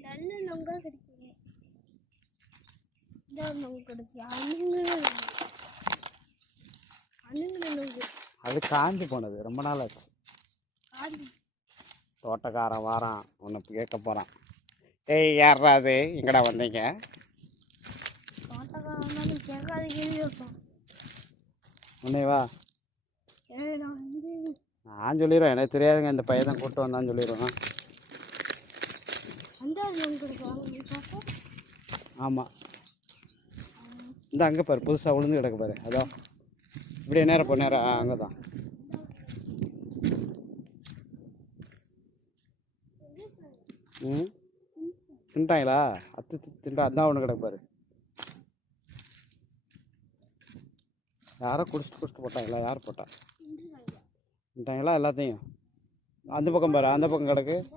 நல்ல நொங்கா அது காஞ்சு போனது ரொம்ப நாள் ஆச்சு தோட்டக்காரன் வாரான் உன்னை கேட்க போகிறான் ஏய் யாரா அது? எங்கடா வந்தீங்க? தோட்டக்காரன் கேட்காத கேள்வி வைப்பான். உன்னை வா. நான் சொல்லிடுவேன் எனக்கு தெரியாதுங்க. இந்த பையன் தான் கூப்பிட்டு வந்தான்னு சொல்லிடுவேன் ஆமாம் இந்த அங்கே பாரு. புதுசாக விழுந்து கிடக்கு பாரு. அதோ. இப்படியே நேரம் போ நேரம் அங்கே தான். ம்? தின்ட்டாங்களா? அத்து தின்ட்டா அதான் ஒன்று கிடக்கு பாரு. யாரோ குடிச்சிட்டு குடிச்சிட்டு போட்டாங்களா? யார் போட்டா? தின்ட்டாங்களா எல்லாத்தையும். அந்த பக்கம் பாரு அந்த பக்கம் கிடக்கு.